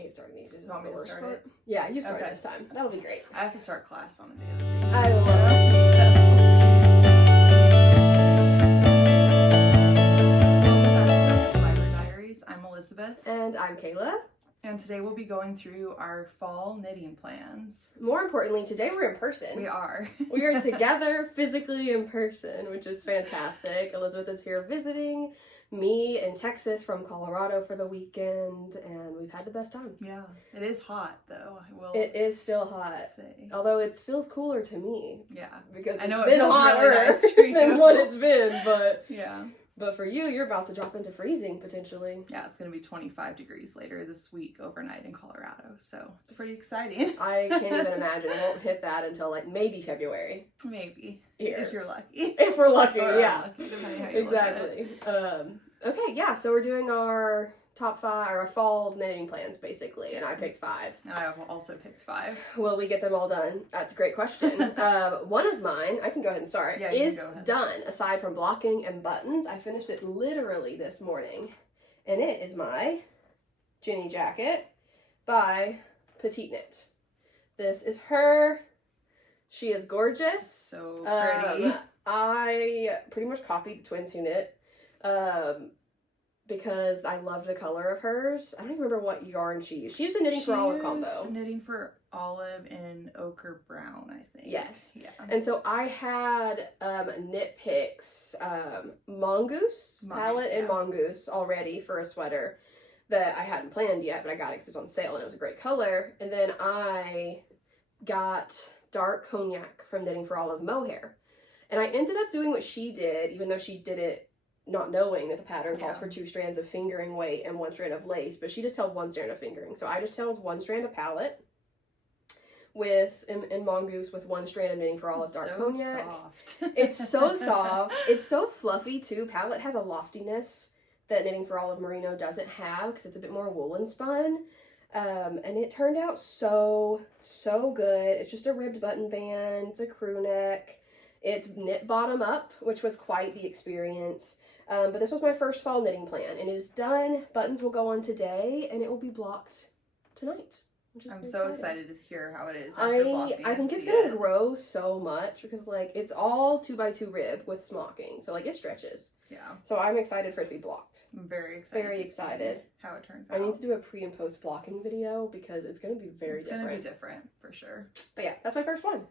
hate starting these. This is Want the me to worst start part. it? Yeah, you started this time. That'll be great. I have to start class on a daily basis. I love it. Welcome back to Diaries. I'm Elizabeth. And I'm Kayla. And today we'll be going through our fall knitting plans. More importantly, today we're in person. We are. We are together physically in person, which is fantastic. Elizabeth is here visiting me in Texas from Colorado for the weekend, and we've had the best time. Yeah, it is hot though. It is still hot, although it feels cooler to me. Yeah, because I know it's been hotter really nice than what it's been, but yeah. But for you, you're about to drop into freezing, potentially. Yeah, it's going to be 25 degrees later this week overnight in Colorado, so it's pretty exciting. I can't even imagine. It won't hit that until like maybe February. Maybe. Here. If you're lucky. If we're lucky, yeah. Unlucky, depending how you exactly. Okay, yeah, so we're doing our top 5, or our fall knitting plans, basically, and I picked 5. And I also picked 5. Will we get them all done? That's a great question. One of mine, I can go ahead and start, is done, aside from blocking and buttons. I finished it literally this morning, and it is my Ginny jacket by Petite Knit. This is her. She is gorgeous. So pretty. I pretty much copied the twins who knit. Because I loved the color of hers. I don't even remember what yarn she used. She used a Knitting for Olive combo. Knitting for Olive in ochre brown, I think. Yes. Yeah. And so I had Knit Picks Mongoose palette and Mongoose already for a sweater that I hadn't planned yet, but I got it because it was on sale and it was a great color. And then I got dark Cognac from Knitting for Olive Mohair. And I ended up doing what she did, even though she did it not knowing that the pattern calls for 2 strands of fingering weight and 1 strand of lace, but she just held 1 strand of fingering. So I just held 1 strand of palette with in Mongoose with 1 strand of Knitting for Olive dark Cognac. Soft. It's so soft. It's so fluffy too. Palette has a loftiness that Knitting for Olive Merino doesn't have because it's a bit more woolen spun. And it turned out so good. It's just a ribbed button band. It's a crew neck. It's knit bottom up, which was quite the experience. But this was my first fall knitting plan, and it is done. Buttons will go on today, and it will be blocked tonight. I'm so excited to hear how it is. I think it's gonna grow so much because like it's all 2x2 rib with smocking, so like it stretches. Yeah. So I'm excited for it to be blocked. I'm very excited. Very excited. How it turns out. I need to do a pre and post blocking video because it's gonna be very different. It's gonna be different for sure. But yeah, that's my first one.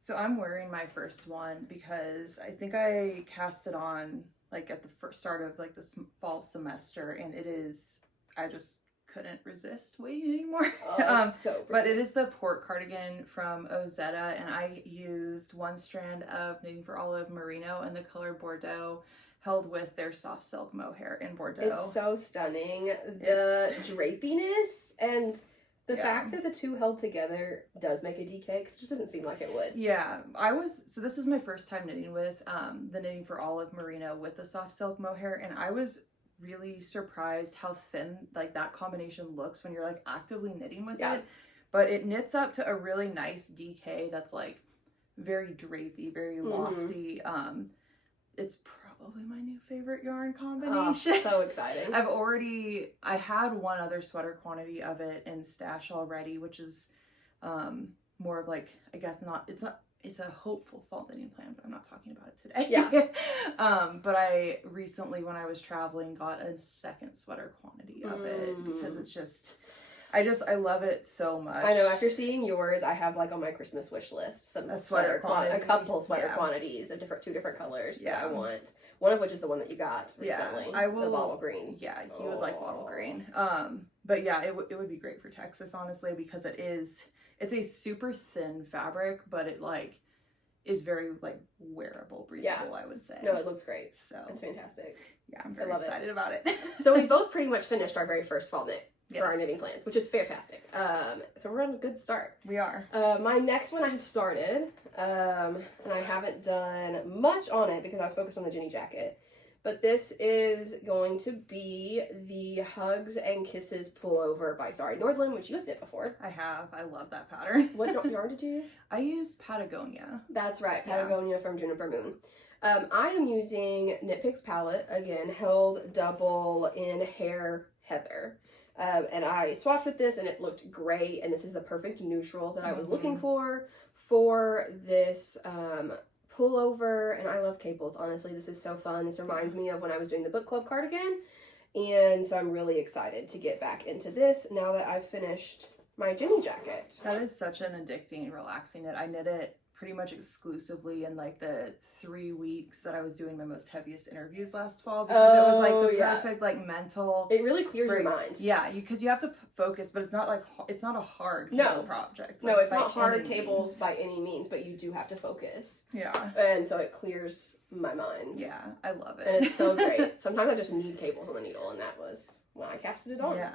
So I'm wearing my first one because I think I cast it on like at the first start of like the fall semester, and it is, I just couldn't resist waiting anymore. Oh, so pretty. But it is the Port cardigan from Ozetta, and I used 1 strand of Knitting for Olive Merino in the color Bordeaux, held with their soft silk mohair in Bordeaux. It's so stunning. The drapiness and the fact that the 2 held together does make a DK, because it just doesn't seem like it would. Yeah, so this was my first time knitting with the Knitting for Olive Merino with the soft silk mohair, and I was really surprised how thin like that combination looks when you're like actively knitting with it. But it knits up to a really nice DK that's like very drapey, very lofty. It's probably my new favorite yarn combination. Oh, so exciting. I had 1 other sweater quantity of it in stash already, which is more of like, I guess it's a hopeful fall knitting plan, but I'm not talking about it today. Yeah. But I recently, when I was traveling, got a second sweater quantity of it because it's just, I love it so much. I know, after seeing yours, I have like on my Christmas wish list a couple sweater quantities of 2 different colors that I want. One of which is the one that you got recently. I will. The bottle green. Yeah, you would like bottle green. But yeah, it would be great for Texas, honestly, because it's a super thin fabric, but it like is very like wearable, breathable, I would say. No, it looks great. So it's fantastic. Yeah, I'm very excited about it. So we both pretty much finished our very first fall knit for our knitting plans, which is fantastic. So we're on a good start. We are. My next one I have started, and I haven't done much on it because I was focused on the Ginny jacket. But this is going to be the Hugs and Kisses Pullover by Sari Nordlund, which you have knit before. I have. I love that pattern. What yarn did you use? I used Patagonia. That's right, Patagonia from Juniper Moon. I am using Knit Picks palette, again, held double in Hare Heather. And I swatched with this and it looked great, and this is the perfect neutral that I was looking for this pullover. And I love cables, honestly. This is so fun. This reminds me of when I was doing the book club cardigan, and so I'm really excited to get back into this now that I've finished my Jenny jacket. That is such an addicting, relaxing knit. I knit it pretty much exclusively in like the 3 weeks that I was doing my most heaviest interviews last fall, because it was like the perfect like mental. It really clears your mind. Yeah, because you have to focus, but it's not like it's not a hard cable project. No, it's not hard cables by any means, but you do have to focus. Yeah, and so it clears my mind. Yeah, I love it. And it's so great. Sometimes I just need cables on the needle, and that was when I casted it on. Yeah.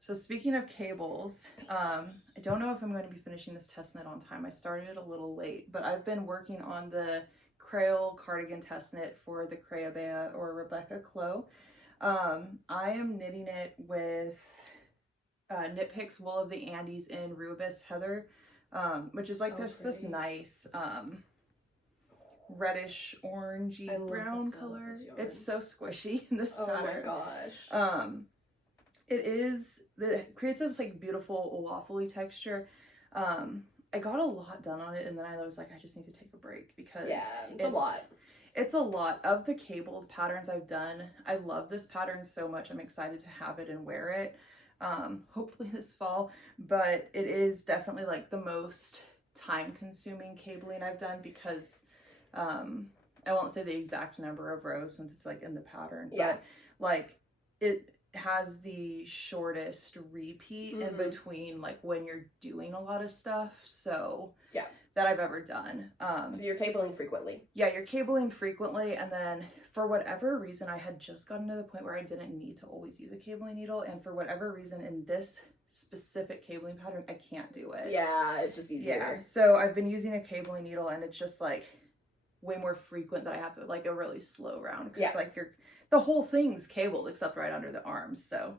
So speaking of cables, I don't know if I'm going to be finishing this test knit on time. I started it a little late, but I've been working on the Crail Cardigan test knit for the Creabea or Rebecca Clow. I am knitting it with Knit Picks Wool of the Andes in Rooibos Heather, which is like this nice reddish orangey brown color. It's so squishy in this pattern. Oh my gosh. It creates this like beautiful waffly texture. I got a lot done on it, and then I was like, I just need to take a break because it's a lot. It's a lot. Of the cabled patterns I've done, I love this pattern so much. I'm excited to have it and wear it, hopefully this fall, but it is definitely like the most time consuming cabling I've done because I won't say the exact number of rows since it's like in the pattern, but like it has the shortest repeat in between like when you're doing a lot of stuff, so that I've ever done. So you're cabling frequently. Yeah, you're cabling frequently, and then for whatever reason I had just gotten to the point where I didn't need to always use a cabling needle, and for whatever reason in this specific cabling pattern I can't do it. Yeah, it's just easier. Yeah, so I've been using a cabling needle, and it's just like way more frequent that I have to like a really slow round because like the whole thing's cabled except right under the arms, so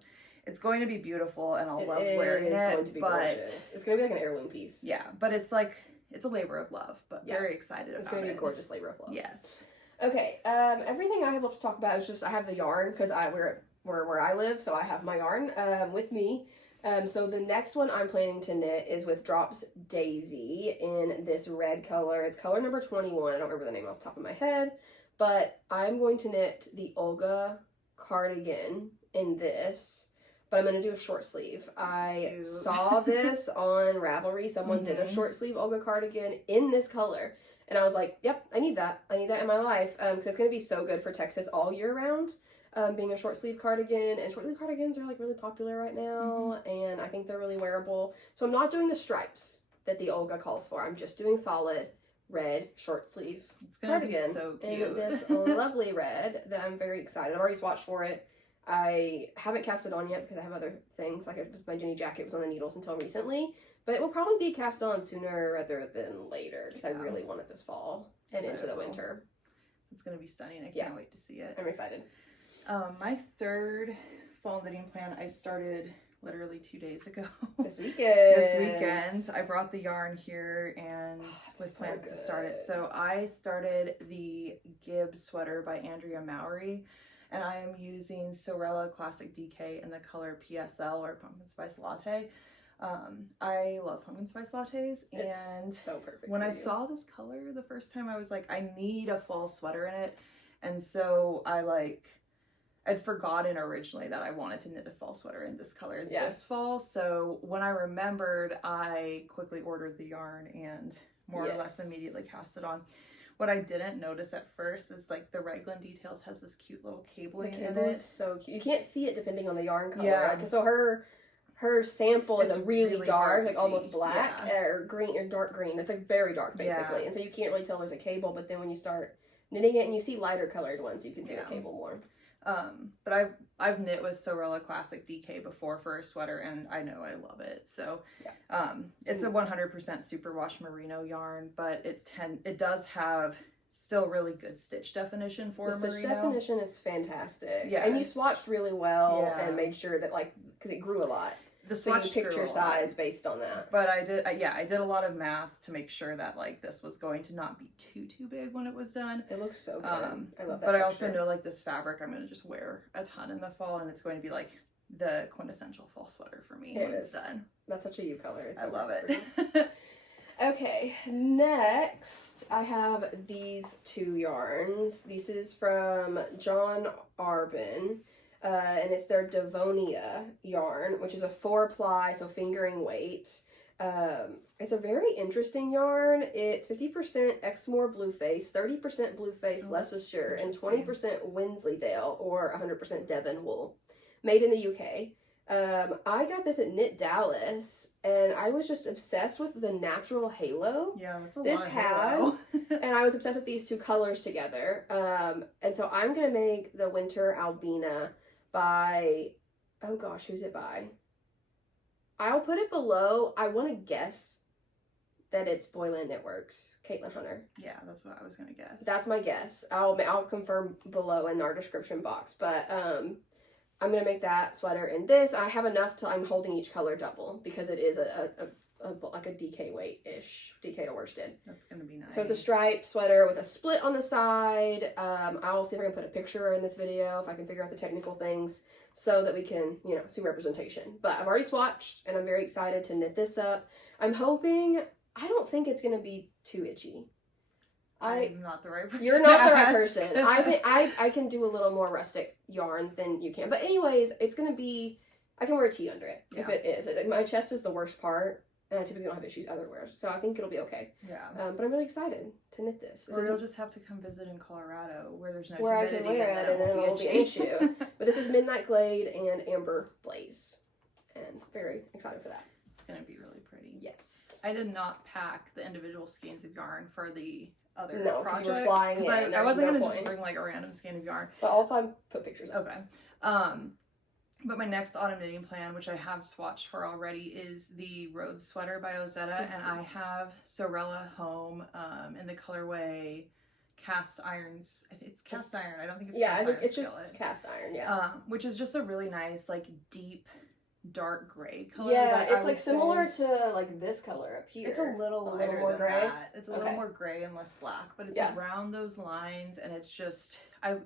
it's going to be beautiful and I'll love wearing it. It's going to be gorgeous. It's going to be like an heirloom piece. Yeah, but it's like it's a labor of love, but very excited about it. It's going to be a gorgeous labor of love. Yes. Okay, everything I have left to talk about is just I have the yarn because we're where I live, so I have my yarn with me. So the next one I'm planning to knit is with Drops Daisy in this red color. It's color number 21. I don't remember the name off the top of my head, but I'm going to knit the Olga cardigan in this, but I'm going to do a short sleeve. I saw this on Ravelry. Someone did a short sleeve Olga cardigan in this color, and I was like, yep, I need that. I need that in my life because it's going to be so good for Texas all year round. Being a short sleeve cardigan, and short sleeve cardigans are like really popular right now, and I think they're really wearable. So I'm not doing the stripes that the Olga calls for. I'm just doing solid red short sleeve cardigan. Be so cute. In this lovely red that I'm very excited. I've already swatched for it. I haven't cast it on yet because I have other things. Like my Jenny jacket was on the needles until recently, but it will probably be cast on sooner rather than later because I really want it this fall and into the winter. It's gonna be stunning. I can't wait to see it. I'm excited. My third fall knitting plan I started literally 2 days ago. This weekend. I brought the yarn here and with plans to start it. So I started the Gib sweater by Andrea Mowry, and I am using Sewrella Classic DK in the color PSL or Pumpkin Spice Latte. I love pumpkin spice lattes, and it's so perfect. When I saw this color the first time, I was like, I need a fall sweater in it, and so I'd forgotten originally that I wanted to knit a fall sweater in this color this fall. So when I remembered, I quickly ordered the yarn and more or less immediately cast it on. What I didn't notice at first is like the raglan details has this cute little cabling in it. The cable is so cute. You can't see it depending on the yarn color. Yeah. Like, so her sample is a really dark, like almost black or green or dark green. It's like very dark basically. And so you can't really tell there's a cable, but then when you start knitting it and you see lighter colored ones, you can see the cable more. But I've knit with Sewrella Classic DK before for a sweater, and I know I love it. So, it's a 100% superwash merino yarn, but it does have still really good stitch definition for merino. The stitch definition is fantastic. Yeah, and you swatched really well and made sure that because it grew a lot. So you picked your size based on that. But I did a lot of math to make sure that this was going to not be too big when it was done. It looks so good. I love that. But texture. I also know this fabric I'm going to just wear a ton in the fall, and it's going to be the quintessential fall sweater for me when it's done. That's such a you color. It's I so love pretty. it. Okay, next I have these two yarns. This is from John Arbon, and it's their Devonia yarn, which is a 4-ply, so fingering weight. It's a very interesting yarn. It's 50% Exmoor Blueface, 30% Blueface Leicestershire, and 20% Wensleydale or 100% Devon wool. Made in the UK. I got this at Knit Dallas, and I was just obsessed with the natural halo. Yeah, that's a this lot of has, halo. and I was obsessed with these two colors together. And so I'm gonna make the Winter Albina by, oh gosh, who's it by? I'll put it below. I want to guess that it's Boylandknitworks, Caitlin Hunter. Yeah, that's what I was gonna guess. That's my guess. I'll confirm below in our description box, but I'm gonna make that sweater in this. I have enough till I'm holding each color double because it is a like a DK weight-ish, DK to worsted. That's gonna be nice. So it's a striped sweater with a split on the side. I'll see if I can put a picture in this video if I can figure out the technical things so that we can, you know, see representation. But I've already swatched and I'm very excited to knit this up. I'm hoping, I don't think it's gonna be too itchy. I'm not the right person. You're not the right person. I think I can do a little more rustic yarn than you can. But anyways, it's gonna be, I can wear a tee under it if it is. My chest is the worst part, and I typically don't have issues otherwhere, so I think it'll be okay. Yeah. But I'm really excited to knit this. Or you'll just have to come visit in Colorado where there's no where I humidity can wear it, and then it won't be an issue. But this is Midnight Glade and Amber Blaze, and very excited for that. It's gonna be really pretty. Yes. I did not pack the individual skeins of yarn for the other projects. We're flying in. I wasn't gonna just bring like a random skein of yarn. But all the time, put pictures up. Okay. But my next autumn knitting plan, which I have swatched for already, is the Rhodes sweater by Ozetta, and I have Sewrella home in the colorway cast irons. I think it's cast iron. I don't think it's cast iron. It's just cast iron. Yeah. Which is just a really nice, like, deep dark gray color. Yeah, it's like similar to like this color up here. It's a little lighter more than gray. that. It's a little more gray and less black, but it's around those lines, and it's just, I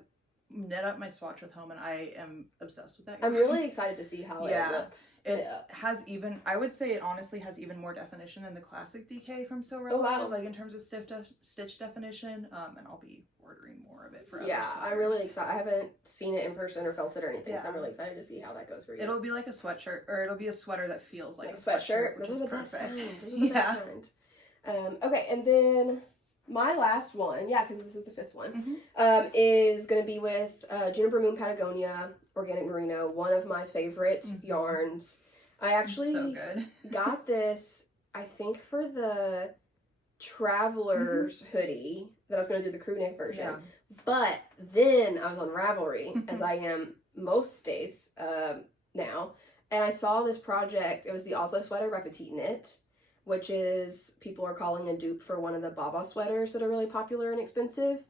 knit up my swatch with home and I am obsessed with that. I'm really excited to see how it looks. It has even, I would say it honestly has even more definition than the classic DK from Sewrella. Oh, wow. Like in terms of stitch definition, and I'll be ordering more of it for other sweaters. I'm really excited. I haven't seen it in person or felt it or anything, so I'm really excited to see how that goes for you. It'll be like a sweatshirt, or it'll be a sweater that feels like a sweatshirt, which is perfect. Those are the best kind. Okay, and then my last one, because this is the fifth one, is going to be with Juniper Moon Patagonia Organic Merino, one of my favorite yarns. I actually got this, I think, for the Traveler's hoodie that I was going to do the crew neck version. Yeah. But then I was on Ravelry, as I am most days now, and I saw this project. It was the Oslo sweater by Petite Knit, which is, people are calling a dupe for one of the Baba sweaters that are really popular and expensive.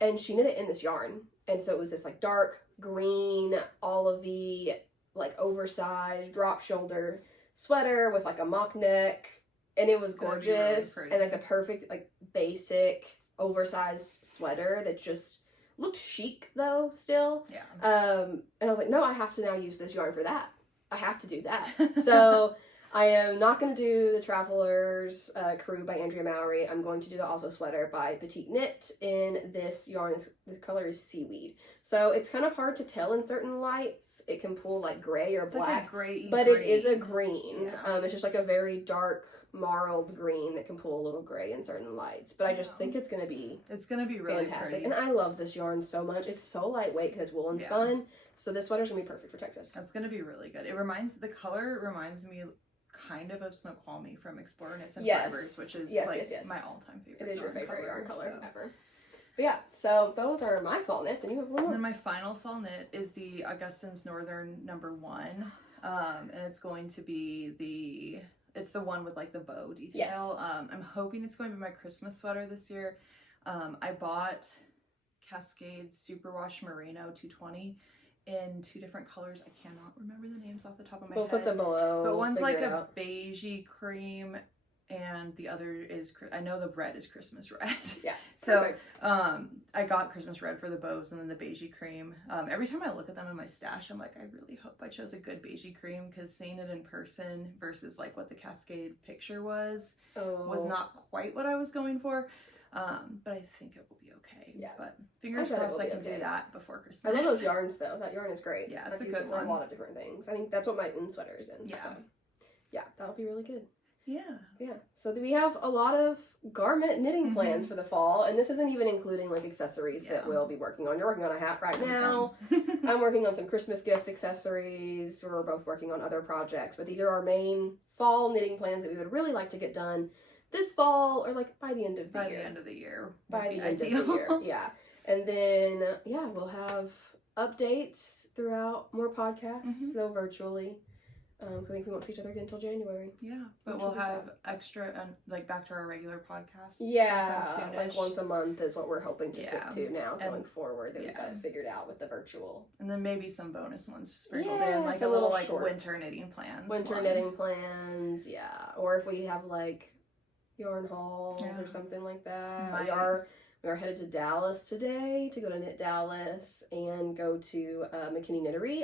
And she knit it in this yarn. And so it was this like dark green, olivey, like oversized drop shoulder sweater with like a mock neck. And it was gorgeous. Really and like the perfect like basic oversized sweater that just looked chic though still. Yeah. And I was like, no, I have to now use this yarn for that. I have to do that. So I am not going to do the Traveler's Crew by Andrea Mowry. I'm going to do the Oslo sweater by Petite Knit in this yarn. This color is Seaweed. So it's kind of hard to tell in certain lights. It can pull like gray or black. Like a gray-y but green. It is a green. Yeah. It's just like a very dark marled green that can pull a little gray in certain lights. But I just think it's going to be really fantastic. Pretty. And I love this yarn so much. It's so lightweight because it's woolen spun. So this sweater's going to be perfect for Texas. That's going to be really good. The color reminds me kind of Snoqualmie from Explorer Knits and Fibers, which is my all-time favorite. It is your favorite yarn color ever. But yeah, so those are my fall knits, and you have one more. And then my final fall knit is the Augustins Northern #1, and it's going to be it's the one with like the bow detail. I'm hoping it's going to be my Christmas sweater this year. I bought Cascade Superwash Merino 220 in 2 different colors. I cannot remember the names off the top of my head. We'll put them below. But one's like a beigey cream, and the other is, I know the red is Christmas red. Yeah, so perfect. I got Christmas red for the bows and then the beigey cream. Every time I look at them in my stash, I'm like, I really hope I chose a good beigey cream, because seeing it in person versus like what the Cascade picture was not quite what I was going for. But I think it will be okay. Yeah. But fingers crossed I can do that before Christmas. I love those yarns though. That yarn is great. Yeah, it's I've a used good it for one. a lot of different things. I think that's what my in sweater is in. Yeah. So. Yeah, that'll be really good. Yeah. Yeah. So we have a lot of garment knitting plans for the fall, and this isn't even including like accessories that we'll be working on. You're working on a hat right now. I'm working on some Christmas gift accessories. We're both working on other projects, but these are our main fall knitting plans that we would really like to get done this fall, or like by the end of the year. By the end of the year. By the end of the year, yeah. And then, yeah, we'll have updates throughout, more podcasts, though virtually. I think we won't see each other again until January. Yeah, but we'll have extra, like back to our regular podcasts. Yeah, like once a month is what we're hoping to stick to now going forward. That we've got it figured out with the virtual. And then maybe some bonus ones sprinkled in, like a little like winter knitting plans. Knitting plans, yeah. Or if we have like yarn hauls or something like that. We are headed to Dallas today to go to Knit Dallas and go to McKinney Knittery,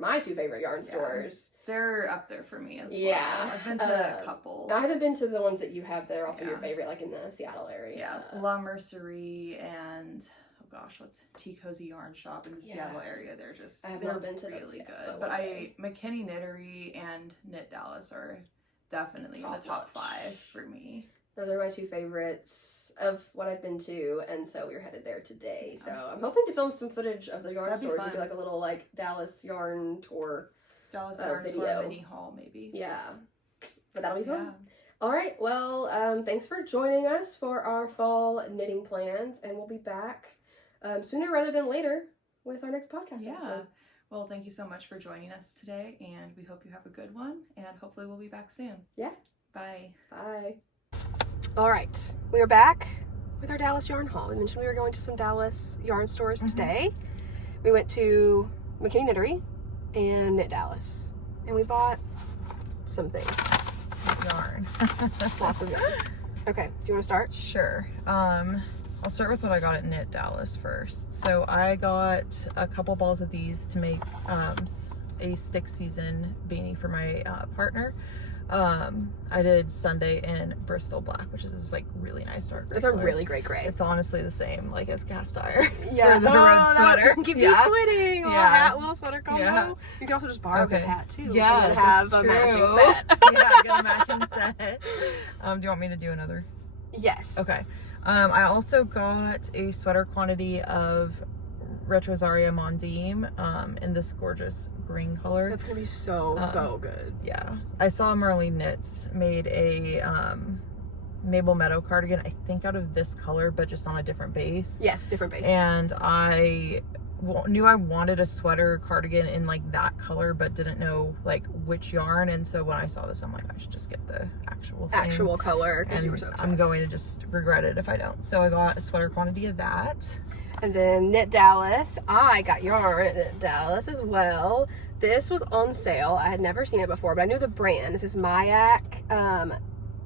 my two favorite yarn stores. They're up there for me as well. Yeah. I've been to a couple. I haven't been to the ones that you have that are also your favorite, like in the Seattle area. Yeah, La Mercerie and what's Tea Cozy Yarn Shop in the Seattle area. I've never been to really those yet, good. But McKinney Knittery and Knit Dallas are definitely in the top 5 for me. Those are my two favorites of what I've been to, and so we're headed there today. So I'm hoping to film some footage of the yarn stores and do like a little like Dallas yarn tour. Dallas yarn video. tour mini haul maybe. Yeah. But that'll be fun. Yeah. All right. Well, thanks for joining us for our fall knitting plans, and we'll be back sooner rather than later with our next podcast episode. Well, thank you so much for joining us today, and we hope you have a good one, and hopefully we'll be back soon. Yeah. Bye. Bye. All right. We are back with our Dallas yarn haul. We mentioned we were going to some Dallas yarn stores today. We went to McKinney Knittery and Knit Dallas, and we bought some things. Yarn. Lots of yarn. Okay. Do you want to start? Sure. I'll start with what I got at Knit Dallas first. So I got a couple balls of these to make a stick season beanie for my partner. I did Sunday in Bristol Black, which is this like really nice dark gray. It's a really great gray. It's honestly the same like as cast iron. Yeah, for the road sweater. Keep sweating. Little hat, little sweater combo. Yeah. You can also just borrow his hat too. Yeah, and have a matching set. Yeah, get a matching set. Do you want me to do another? Yes. Okay. I also got a sweater quantity of Retrosaria Mondim in this gorgeous green color. That's gonna be so good. Yeah. I saw Merlin Knits made a Maple Meadow cardigan, I think out of this color, but just on a different base. Yes, different base. And I knew I wanted a sweater cardigan in like that color, but didn't know like which yarn. And so when I saw this, I'm like, I should just get the actual color, because you were so and obsessed. I'm going to just regret it if I don't. So I got a sweater quantity of that. And then Knit Dallas, I got yarn at Knit Dallas as well. This was on sale. I had never seen it before, but I knew the brand. This is Mayak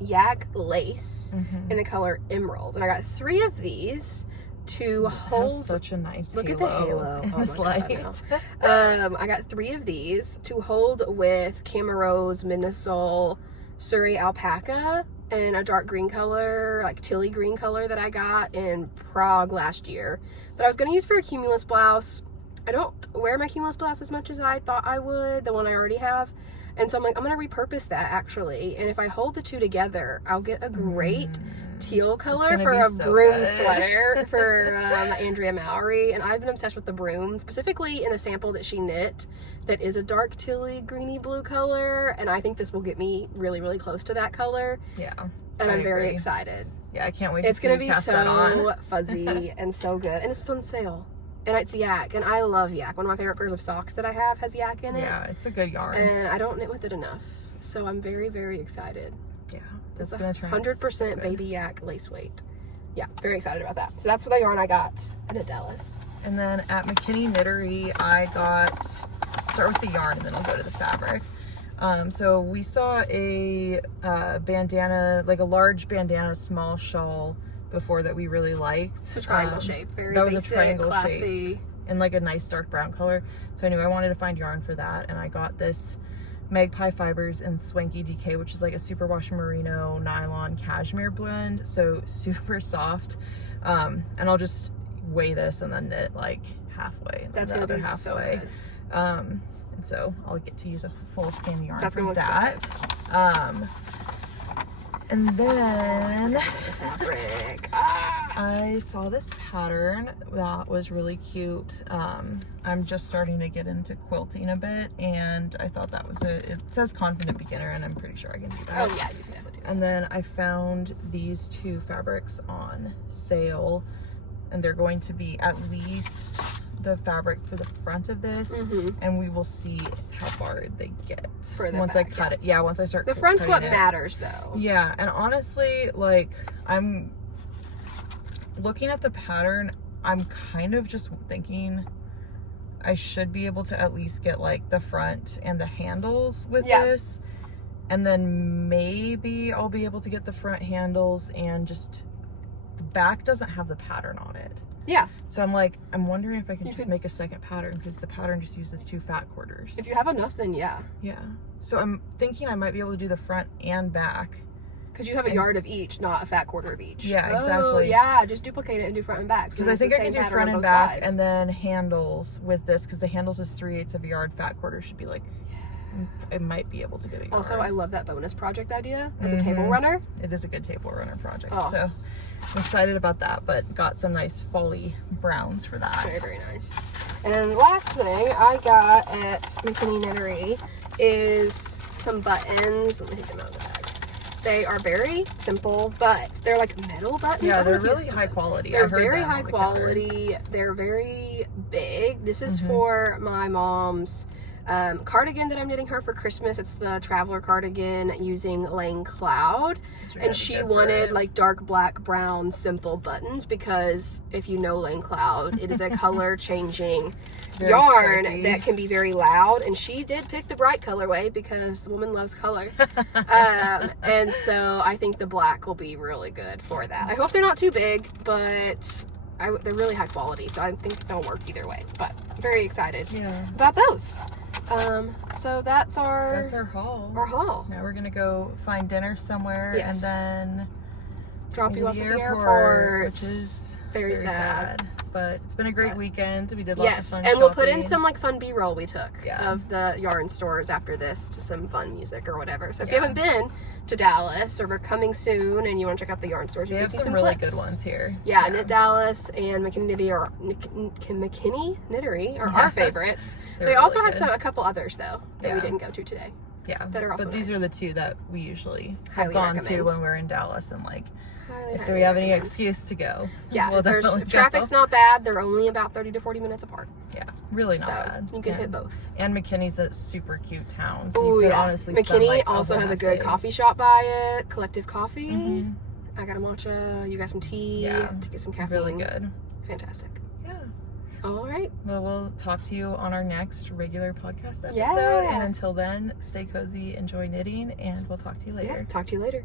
Yak Lace in the color Emerald. And I got 3 of these to hold. Such a nice look halo at the halo in this light. I got 3 of these to hold with Camarose Minnesol Surrey Alpaca and a dark green color, like Tilly green color that I got in Prague last year. But I was going to use for a cumulus blouse. I don't wear my cumulus blouse as much as I thought I would, the one I already have. And so I'm like, I'm going to repurpose that actually. And if I hold the 2 together, I'll get a great teal color for a broom sweater for Andrea Mowry. And I've been obsessed with the broom, specifically in a sample that she knit that is a dark Tilly greeny blue color. And I think this will get me really, really close to that color. Yeah. And I'm very excited. Yeah, I can't wait it's to see gonna be pass that on. so fuzzy and so good. And it's on sale. And it's yak. And I love yak. One of my favorite pairs of socks that I have has yak in it. Yeah, it's a good yarn. And I don't knit with it enough. So I'm very, very excited. Yeah, that's going to turn 100% baby yak lace weight. Yeah, very excited about that. So that's what the yarn I got at Dallas. And then at McKinney Knittery, I got, start with the yarn and then I'll go to the fabric. So we saw a bandana, like a large bandana small shawl before that we really liked. It's a triangle shape. Very that was basic, a triangle classy shape in like a nice dark brown color. So I knew I wanted to find yarn for that, and I got this Magpie Fibers in Swanky DK, which is like a superwash merino nylon cashmere blend, so super soft. And I'll just weigh this and then knit like halfway. That's gonna be halfway. So good. And so I'll get to use a full skein of yarn That's for that. So and then I saw this pattern that was really cute. I'm just starting to get into quilting a bit, and I thought that was it says confident beginner, and I'm pretty sure I can do that. Oh yeah, you can definitely do that. And then I found these two fabrics on sale, and they're going to be at least the fabric for the front of this, and we will see how far they get once I cut it. Yeah, once I start. The front's what matters, though. Yeah, and honestly, like, I'm looking at the pattern, I'm kind of just thinking I should be able to at least get like the front and the handles with this, and then maybe I'll be able to get the front handles, and just the back doesn't have the pattern on it. Yeah. So I'm like, I'm wondering if I can just make a second pattern, because the pattern just uses 2 fat quarters. If you have enough, then yeah. Yeah. So I'm thinking I might be able to do the front and back. Because you have a yard of each, not a fat quarter of each. Yeah, exactly. Oh, yeah. Just duplicate it and do front and back. Because I think I can do front and back, and then handles with this, because the handles is 3/8 of a yard. Fat quarter should be like, I might be able to get a yard. Also, I love that bonus project idea as a table runner. It is a good table runner project. So I'm excited about that, but got some nice folly browns for that. Very, very nice. And last thing I got at McKinney Knittery is some buttons. Let me take them out of the bag. They are very simple, but they're like metal buttons. Yeah, they're really high quality. They're very high quality. They're very big. This is for my mom's cardigan that I'm knitting her for Christmas. It's the traveler cardigan using Lane Cloud, and she wanted like dark black, brown, simple buttons, because if you know Lane Cloud, it is a color changing yarn that can be very loud, and she did pick the bright colorway because the woman loves color. And so I think the black will be really good for that. I hope they're not too big, but they're really high quality, so I think they'll work either way. But I'm very excited about those. So that's our haul. Now we're gonna go find dinner somewhere, and then drop you off at the airport, which is very sad. But it's been a great weekend. We did lots of fun and shopping. we'll put in some like fun B-roll we took of the yarn stores after this, to some fun music or whatever. So if you haven't been to Dallas, or we're coming soon and you want to check out the yarn stores, you can see some really clips. good ones here. Yeah, Knit Dallas and McKinney Knittery are our favorites. They also have a couple others though that we didn't go to today. Yeah, that are also but these are the two that we usually highly have gone recommend to when we're in Dallas, and like if we highly have any recommend. excuse to go. Yeah, we'll if traffic's not bad, they're only about 30 to 40 minutes apart. Yeah, really not bad. You can hit both. And McKinney's a super cute town, so Oh you could yeah, honestly McKinney spend, like, also has a good coffee shop by it, Collective Coffee. I got a matcha, you got some tea to get some caffeine. Really good. Fantastic. Yeah. All right. Well, we'll talk to you on our next regular podcast episode. And until then, stay cozy, enjoy knitting, and we'll talk to you later. Yeah, talk to you later.